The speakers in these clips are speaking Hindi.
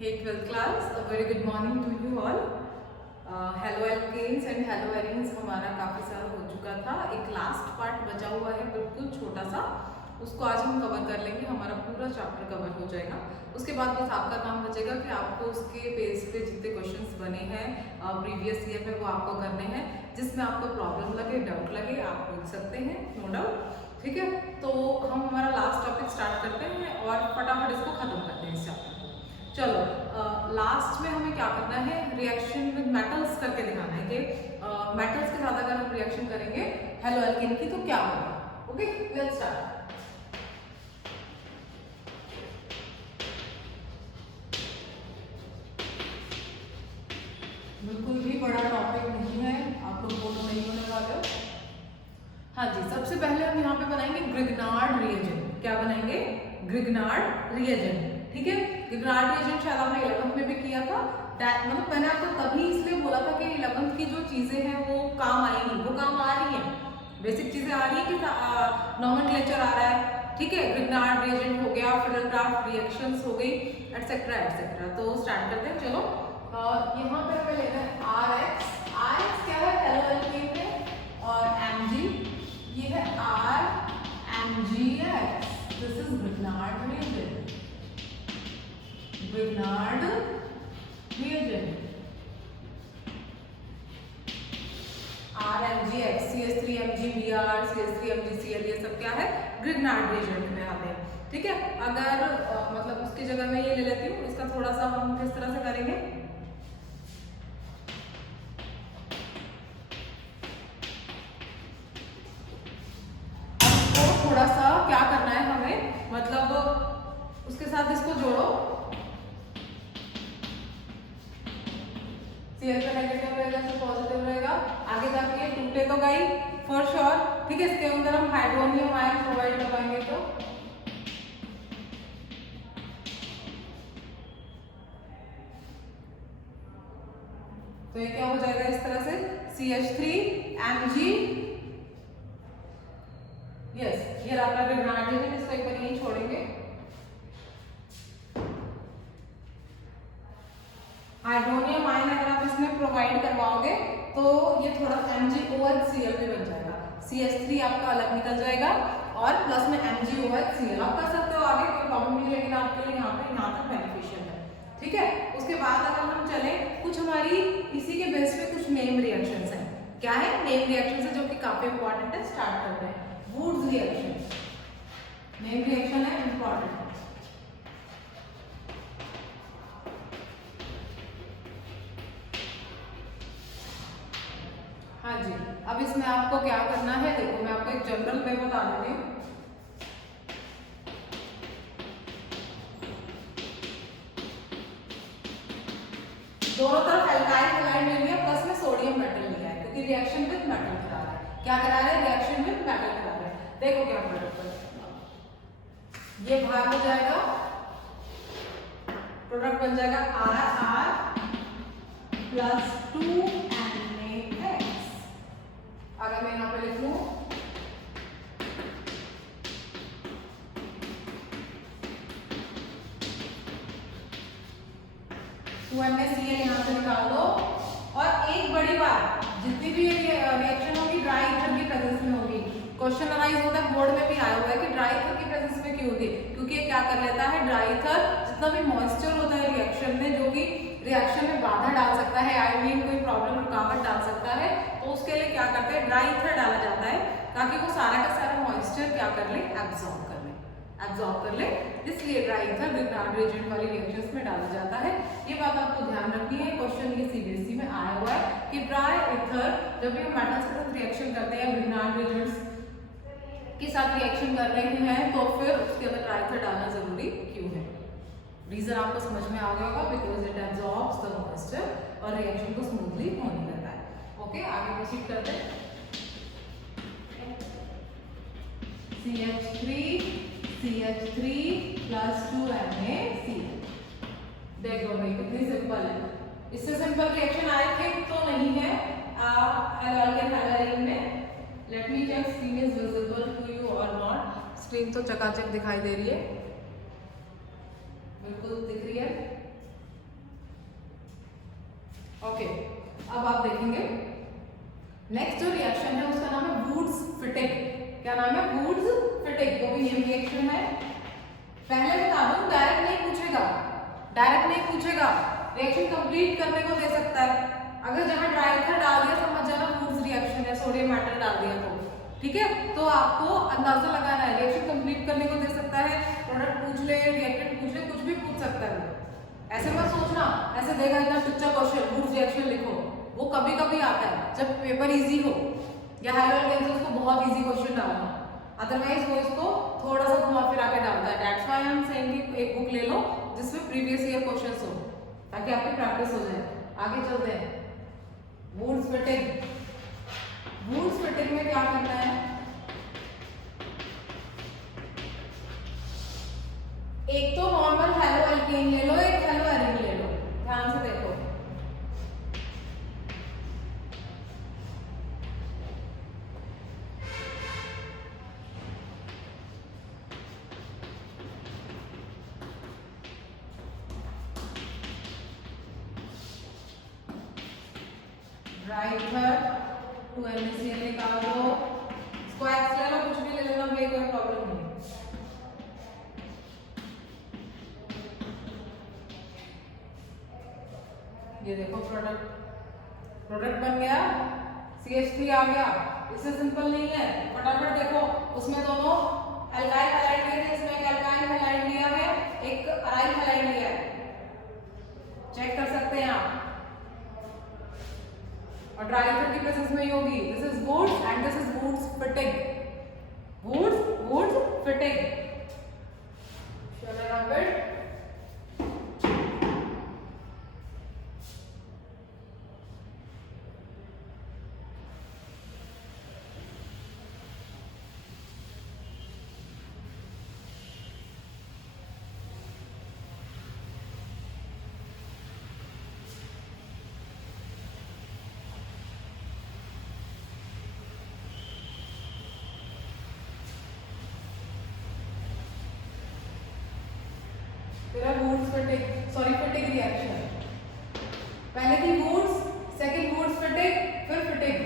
Hey 12th class, a very good morning to you all. Haloalkanes and haloarenes हमारा काफ़ी सारा हो चुका था। एक लास्ट पार्ट बचा हुआ है बिल्कुल छोटा सा, उसको आज हम कवर कर लेंगे। हमारा पूरा चैप्टर कवर हो जाएगा। उसके बाद बस आपका काम बचेगा कि आपको उसके बेस पे जितने क्वेश्चंस बने हैं प्रीवियस ईयर में वो आपको करने हैं। जिसमें आपको प्रॉब्लम लगे, डाउट लगे, आप पूछ सकते हैं, नो डाउट। ठीक है, तो हम हमारा लास्ट टॉपिक स्टार्ट करते हैं और फटाफट इसको खत्म करते हैं इस चैप्टर को। चलो, लास्ट में हमें क्या करना है, रिएक्शन विद मेटल्स करके दिखाना है कि मेटल्स के साथ अगर हम रिएक्शन करेंगे हेलो एल्केन की तो क्या होगा। Okay, let's start. बिल्कुल भी बड़ा टॉपिक नहीं है, आप लोग बोलो नहीं होने वाला। हाँ जी, सबसे पहले हम यहाँ पे बनाएंगे ग्रिग्नार्ड रिएजेंट। क्या बनाएंगे? Grignard reagent. ठीक है, ग्रिग्नार्ड रिएजेंट शायद आपने 11th में भी किया था। मतलब मैंने आपको तभी इसलिए बोला था कि 11th की जो चीजें हैं वो काम आएंगी, वो काम आ रही हैं। बेसिक चीजें आ रही है कि नॉमेनक्लेचर आ रहा है। ठीक है, ग्रिग्नार्ड रिएजेंट हो गया, फिडेलक्राफ्ट रिएक्शंस हो गई, एटसेट्रा एटसेट्रा। तो स्टार्ट करते हैं। चलो, यहाँ पे हमें लेना है RX। RX क्या है? हेलो एल्केन में, और Mg ये है RMgX। This is Grignard reagent. Grignard reagent RMgX, CH3MgBr, CH3MgCl, ये सब क्या है? ग्रिग्नार्ड रिएजेंट में आते हैं। ठीक है, अगर मतलब उसकी जगह मैं ये ले लेती हूँ, इसका थोड़ा सा हम किस तरह से करेंगे। थोड़ा सा क्या करना है हमें, मतलब उसके साथ इसको जोड़ो। Cl का नेगेटिव रहेगा तो पॉजिटिव रहेगा, आगे जाके ये टूटे तो गई फॉर श्योर। ठीक है, इसके अंदर हम हाइड्रोनियम आयन प्रोवाइड करवाएंगे तो ये क्या हो जाएगा इस तरह से, CH3Mg। यस, ये आपका ग्रिग्नार्ड रिएजेंट, इसको एक बार यहीं छोड़ेंगे। हाइड्रोनियम आयन अगर आप इसमें प्रोवाइड करवाओगे तो ये थोड़ा MgOHCl भी बन जाएगा। CH3 आपका अलग निकल जाएगा और प्लस में MgOHCl आप कर सकते हो, आगे कोई प्रॉब्लम नहीं, लेकिन आपके लिए यहाँ तक बेनिफिशियल है। ठीक है, उसके बाद अगर हम चले, कुछ हमारी इसी के बेस पे कुछ नेम रिएक्शंस हैं। क्या है? नेम रिएक्शंस है, जो कि काफी इंपॉर्टेंट है। स्टार्ट करते हैं। वुड्स रिएक्शन, नेम रिएक्शन है, इंपॉर्टेंट। हाँ जी, अब इसमें आपको क्या करना है, देखो मैं आपको एक जनरल वे बता देती हूँ। दोनों तरफ एल्काइल हैलाइड ले लिया, प्लस में सोडियम मेटल लिया है, क्योंकि रिएक्शन विद मेटल करा रहा है। क्या करा रहा है? रिएक्शन विद मेटल करा रहा है। देखो क्या प्रोडक्ट, ये बाहर हो जाएगा, प्रोडक्ट बन जाएगा RR प्लस 2NaX। अगर मैं यहाँ पे लिख लूं, NaCl यहाँ से निकाल दो। और एक बड़ी बात, जितनी भी रिएक्शन होगी ड्राई ईथर की प्रेजेंस में होगी। क्वेश्चन अराइज होता है, बोर्ड में भी आया हुआ है कि ड्राई ईथर की प्रेजेंस में क्यों होती है, क्योंकि ये क्या कर लेता है, ड्राई ईथर जितना भी मॉइस्चर होता है रिएक्शन में, जो कि रिएक्शन में बाधा डाल सकता है, आई मीन कोई प्रॉब्लम रुकावट डाल सकता है, तो उसके लिए क्या करते हैं, ड्राई ईथर डाला जाता है, ताकि वो सारा का सारा मॉइस्चर क्या कर ले, एब्जॉर्ब कर ले। इसलिए ड्राई ईथर ग्रिग्नार्ड रिएजेंट वाली रिएक्शंस में डाला जाता है। ये बात आपको ध्यान रखनी है, क्वेश्चन ये सीबीएसई में आया हुआ है कि ड्राई ईथर जब भी हम मेटल्स के साथ रिएक्शन करते हैं, ग्रिग्नार्ड रिएजेंट्स के साथ रिएक्शन कर रहे हैं, तो फिर उसके अंदर ड्राई ईथर डालना जरूरी क्यों है। रीजन आपको समझ में आ गया होगा, because it absorbs the moisture और रिएक्शन को स्मूथली होने देता है। ओके, आगे प्रोसीड करते हैं। CH3 plus 2NaCl। देखो भाई कितनी सिंपल है, इससे सिंपल रिएक्शन आई थिंक तो नहीं है हेलो एल्केन हैलाइड में। Let me check, screen is visible to you और नॉट। स्क्रीन तो चकाचक दिखाई दे रही है, बिल्कुल दिख रही है। ओके, अब आप देखेंगे नेक्स्ट जो रिएक्शन है उसका नाम है वुड्स फिटिंग। क्या नाम है? Wurtz Fittig. वो भी नेम रिएक्शन है। पहले बता दूं, डायरेक्ट नहीं पूछेगा, डायरेक्ट नहीं पूछेगा, रिएक्शन कंप्लीट करने को दे सकता है। अगर जहां ड्राई ईथर डाल दिया समझ जाना वुड्स रिएक्शन है, सोडियम मेटल डाल दिया तो ठीक है। तो आपको अंदाजा लगाना है, रिएक्शन कंप्लीट करने को दे सकता है, प्रोडक्ट पूछ ले, रिएक्टेंट पूछ ले, कुछ भी पूछ सकता है। ऐसे मत सोचना ऐसे देगा इतना टुच्चा क्वेश्चन वुड्स रिएक्शन लिखो, वो कभी कभी आता है जब पेपर इजी हो या हाइड्रोजन उसको बहुत इजी क्वेश्चन डालना, अदरवाइज वो इसको थोड़ा सा घुमा फिरा के डालता है। That's why I am saying एक बुक ले लो जिसमें प्रीवियस ईयर क्वेश्चंस हो ताकि आपकी प्रैक्टिस हो जाए। आगे चलते हैं। Woods Fittig. वुड्स फिटिंग में क्या करना है? एक तो नॉर्मल हेलो एल्केन ले लो, एक हेलो एरिन ले लो। ध्यान से देखो, ड्राई ईथर 2NaCl निकाल दो, स्क्वायर ले लो, कुछ भी ले लेना भाई, कोई प्रॉब्लम नहीं। ये देखो प्रोडक्ट बन गया, CH3 आ गया। इससे सिंपल नहीं है, फटाफट देखो, उसमें दोनों अल्काइल हैलाइड लिए थे, इसमें एक अल्काइल हैलाइड लिया है, एक अराइल हैलाइड लिया है, चेक कर सकते हैं आप। और ड्राई ईथर की प्रेजेंस में ही होगी। This is Wurtz and this is Wurtz Fittig. Wurtz Fittig. Shall I rub it? तेरा Wurtz Fittig, sorry Fittig reaction. पहले थी वुड्स, सेकंड वुड्स फिटिंग, फिर फिटिंग।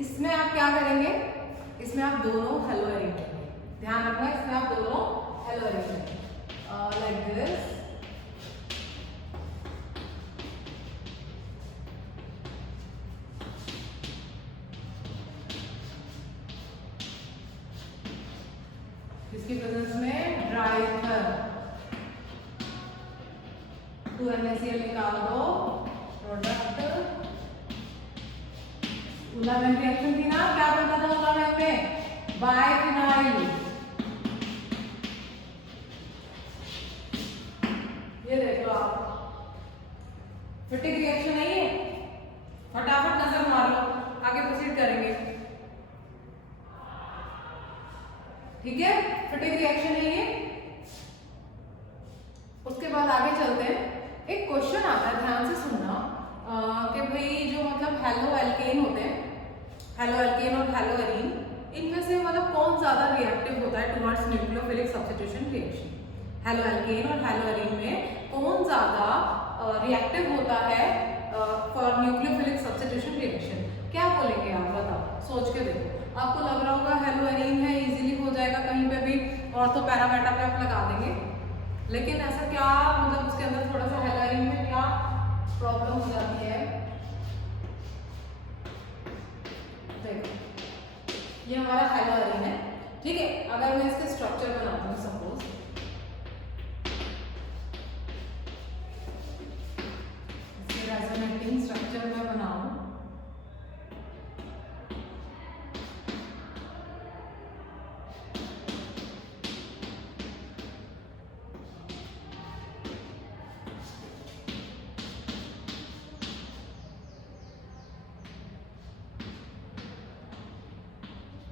इसमें आप क्या करेंगे? इसमें आप दोनों हेलो एरिन करेंगे। ध्यान रखना, इसमें आप दोनों हेलो एरिन करेंगे लाइक दिस। इसकी प्रेजेंस में ड्राई ईथर 2NaCl निकाल दो, प्रोडक्ट उलामेन रिएक्शन थी ना, क्या बनता था उलामेन में? बाइफिनाइल। ये देख लो आप, फिटिंग रिएक्शन है ये, फटाफट नजर मारो, आगे प्रोसीड करेंगे। ठीक है, फिटिंग रिएक्शन है ये। उसके बाद आगे चलते हैं। एक क्वेश्चन आता है, ध्यान से सुनना, कि भाई जो मतलब हेलो एल्केन होते हैं, हेलो एल्केन और हेलो एरीन, इनमें से मतलब कौन ज्यादा रिएक्टिव होता है towards nucleophilic substitution reaction? Halo alkane और हेलो एरीन में कौन ज्यादा रिएक्टिव होता है फॉर न्यूक्लियोफिलिक सब्स्टिट्यूशन रिएक्शन? क्या बोलेंगे आप? बताओ, सोच के देखो। आपको लग रहा होगा हेलो एरीन है, इजीली हो जाएगा, कहीं पे भी और तो पैरामेटा पे आप लगा देंगे, लेकिन ऐसा क्या मतलब उसके अंदर थोड़ा सा हेलो एरीन में क्या प्रॉब्लम हो जाती है? देखो, ये हमारा हेलो एरीन है, ठीक है। अगर मैं इसके स्ट्रक्चर बनाती हूँ, सपोज इसके रेजोनेटिंग स्ट्रक्चर मैं बनाऊं,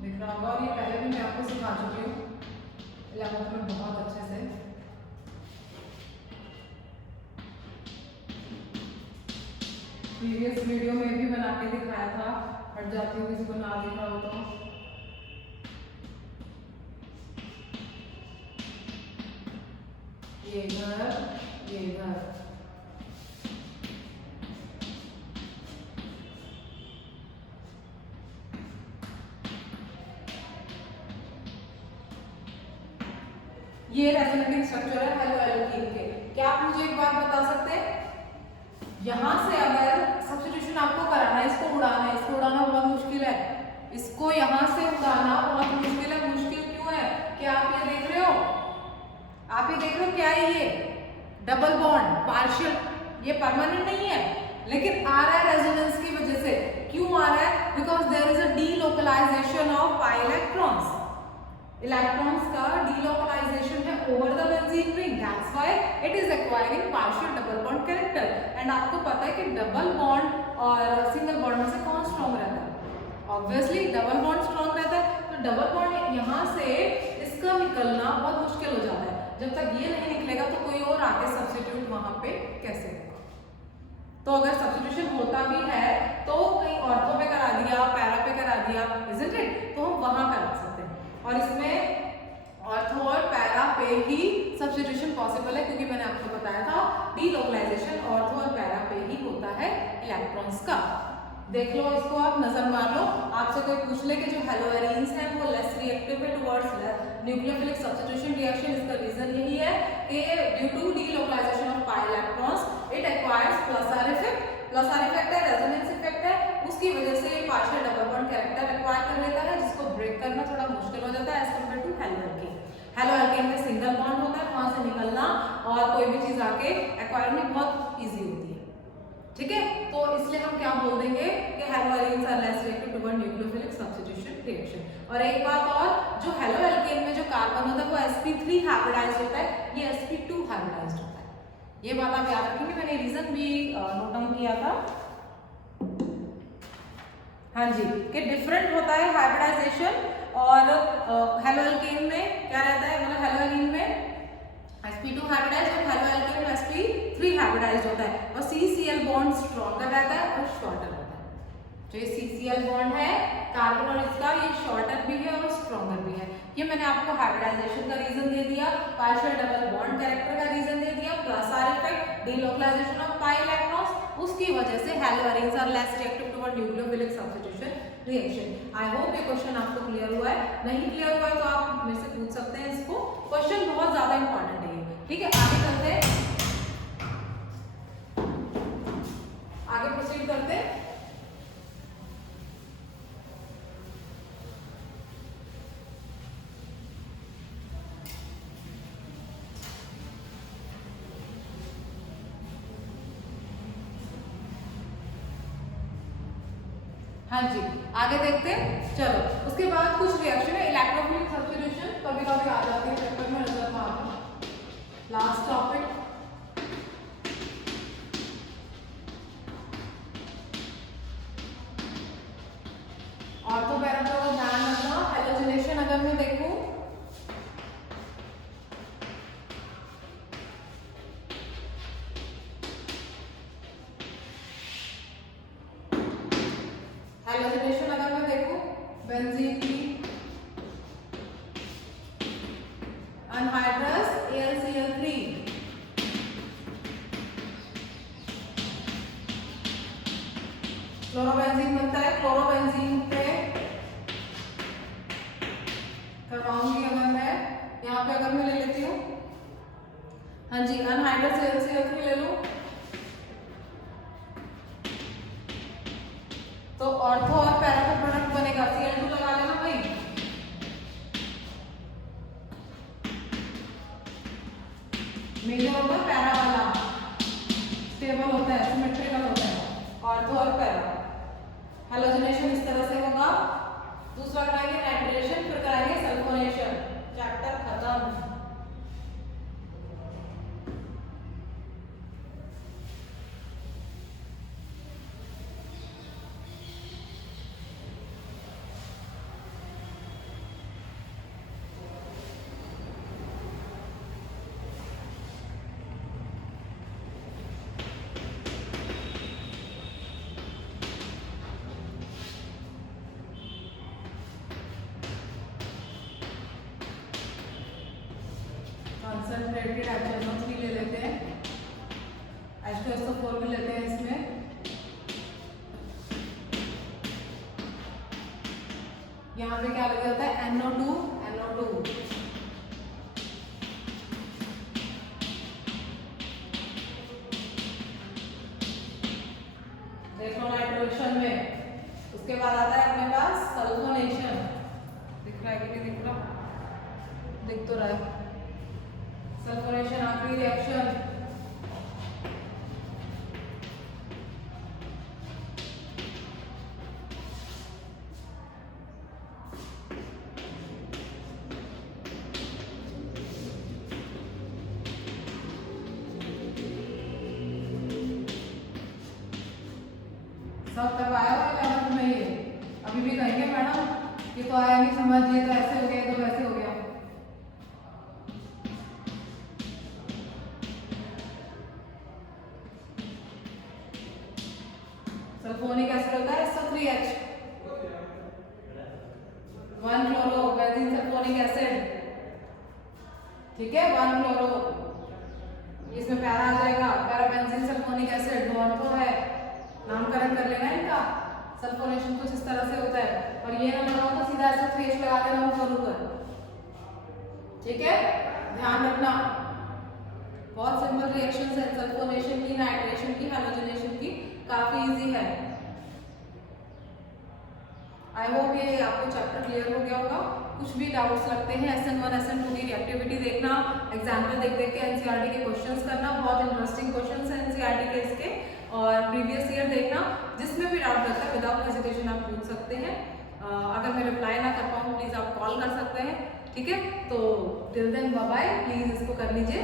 दिख रहा होगा, और ये पहले भी मैं आपको सिखा चुकी हूँ 11th में बहुत अच्छे से। प्रीवियस वीडियो में भी बना के दिखाया था, हट जाती हूँ किसी को ना दिखा हो तो। ये घर, ये घर। ये रेजोनेटिंग स्ट्रक्चर है हेलो एल्कीन के। क्या आप मुझे एक बात बता सकते हैं, यहां से अगर सब्स्टिट्यूशन आपको कराना है, इसको उड़ाना बहुत मुश्किल है, इसको यहां से उड़ाना बहुत मुश्किल है। मुश्किल क्यों है? क्या आप ये देख रहे हो, आप ये देख रहे हो क्या है, ये डबल बॉन्ड पार्शियल, ये परमानेंट नहीं है, लेकिन आ रहा है रेजोनेंस की वजह से। क्यों आ रहा है? Because there is a delocalisation of pi electrons. Electrons का डीलोकलाइजेशन है over the benzene ring, that's why it is acquiring partial double bond character. And आपको पता है कि डबल बॉन्ड और सिंगल बॉन्ड में से कौन स्ट्रॉन्ग रहता है? ऑब्वियसली डबल बॉन्ड स्ट्रॉन्ग रहता है। तो डबल बॉन्ड यहाँ से इसका निकलना बहुत मुश्किल हो जाता है। जब तक ये नहीं निकलेगा तो कोई और आके सब्स्टिट्यूट वहां पे कैसे होगा? तो अगर सब्स्टिट्यूशन होता भी है तो कहीं ऑर्थो पे करा दिया, पैरा पे करा दिया, इजंट इट, तो हम वहां करा सकते हैं। और इसमें ऑर्थो और पैरा पे ही सब्स्टिट्यूशन पॉसिबल है, क्योंकि मैंने आपको बताया था डीलोकलाइजेशन ऑर्थो और पैरा पे ही होता है इलेक्ट्रॉन्स का। देख लो इसको, आप नजर मार लो, आपसे कोई पूछ ले कि जो हेलोएरीन्स हैं वो लेस रिएक्टिव है टुवर्ड्स न्यूक्लियोफिलिक सब्स्टिट्यूशन रिएक्शन। इसका रीजन यही है कि due to delocalisation of pi electrons it acquires plus R effect. Plus R effect है, रेजोनेंस इफेक्ट है, उसकी वजह से ये partial double bond character acquire कर लेता है, जिसको ब्रेक करना थोड़ा मुश्किल हो जाता है as compare to haloalkane. Haloalkane में सिंगल बॉन्ड होता है, वहां से निकलना और कोई भी चीज आके एक्वायर करनी बहुत ईजी होती है। ठीक है, तो इसलिए हम क्या बोल देंगे कि haloarenes are less reactive toward nucleophilic substitution reaction. और एक बात और, जो हेलोएल्केन में जो कार्बन होता है वो sp3 हाइब्रिडाइज्ड होता है, ये sp2 हाइब्रिडाइज्ड होता है। ये बात आप याद रखेंगे, मैंने रीजन भी नोट डाउन किया था। हाँ जी, कि डिफरेंट होता है हाइब्रिडाइजेशन। और हेलोएल्केन में क्या रहता है, मतलब हेलोएरीन में sp2 हाइब्रिडाइज्ड और हेलोएल्केन में sp3 हाइब्रिडाइज्ड होता है। और CCl बॉन्ड स्ट्रॉन्गर रहता है और शॉर्टर होता है। जो ये CCl बॉन्ड है कार्बन और इसका, ये शॉर्टर भी है और स्ट्रॉन्गर भी है। ये मैंने आपको हाइब्रिडाइजेशन का रीजन दे दिया, पार्शियल डबल बॉन्ड कैरेक्टर का रीजन दे दिया, plus R effect, delocalisation of pi electrons, उसकी वजह से haloarenes are less reactive toward nucleophilic substitution reaction. I hope ये क्वेश्चन आपको क्लियर हुआ है। नहीं क्लियर हुआ है तो आप मेरे से पूछ सकते हैं इसको, क्वेश्चन बहुत ज्यादा इंपॉर्टेंट है। ठीक है, आगे चलते हैं, आगे प्रोसीड करते हैं। हाँ जी, आगे देखते हैं। चलो, उसके बाद कुछ रिएक्शन है इलेक्ट्रोफिलिक सब्स्टिट्यूशन, कभी कभी आ जाते हैं पेपर में, नजर मारना। लास्ट टॉपिक, ऑर्थो पैरा का ध्यान रखना। हेलोजिनेशन अगर मैं देखूं, हेलोजिनेशन अगर मैं देखूं बेंजीन की अनहाइड्रस AlCl3, क्लोरोबेंजीन बनता है। क्लोरोबेंजीन पे करवाऊंगी अगर मैं, यहाँ पे अगर मैं ले लेती हूँ, हाँ जी, अनहाइड्रस AlCl3 ले लूं, तो ऑर्थो और पैरा का प्रोडक्ट बनेगा Cl2 लगा लेना भाई। मेजर होता है पैरा वाला, स्टेबल होता है, सिमेट्रिकल होता है, ऑर्थो और पैरा। हेलोजिनेशन इस तरह से होगा। दूसरा कराएंगे नाइट्रेशन, फिर कराएंगे सल्फोनेशन, चैप्टर खत्म। कंसंट्रेटेड HNO3 ले लेते हैं, H2SO4 भी लेते हैं इसमें। यहाँ पे क्या लग जाता है NO2 NO2। देखो नाइट्रोजन में, उसके बाद आता है अपने पास सल्फोनेशन। दिख रहा है कि नहीं दिख रहा? दिख तो रहा है। सल्फोनेशन आखिरी रिएक्शन। सब तक आया हुआ लेवल में? ये अभी भी कहेंगे मैडम ये तो आया नहीं समझ, ये तो ऐसे हो गया, तो वैसे हो गया। सल्फोनिक एसिड होता है SO3H, 1-फ्लोरो बेंजीन सल्फोनिक एसिड, ठीक है 1-फ्लोरो। इसमें पैरा आ जाएगा, पैरा बेंजीन सल्फोनिक एसिड। बहुत तो है, नामकरण कर लेना इनका। सल्फोनेशन कुछ इस तरह से होता है, और ये ना लगाओ तो सीधा SO3H लगा देना ऊपर ऊपर, ठीक है, ध्यान रखना। बहुत सिंपल रिएक्शंस है सल्फोनेशन की, नाइट्रेशन की, हैलोजनेशन की, काफी इजी है। आई होप ये आपको चैप्टर क्लियर हो गया होगा। कुछ भी डाउट्स लगते हैं SN1 SN2 की रिएक्टिविटी देखना, एग्जाम्पल देख देख के NCERT के क्वेश्चंस करना, बहुत इंटरेस्टिंग क्वेश्चंस हैं NCERT के इसके, और प्रीवियस ईयर देखना। जिसमें भी डाउट लगता है विदाउट हेजिटेशन आप पूछ सकते हैं। अगर मैं रिप्लाई ना कर पाऊँ प्लीज़ आप कॉल कर सकते हैं, ठीक है। तो till then bye bye, please इसको कर लीजिए।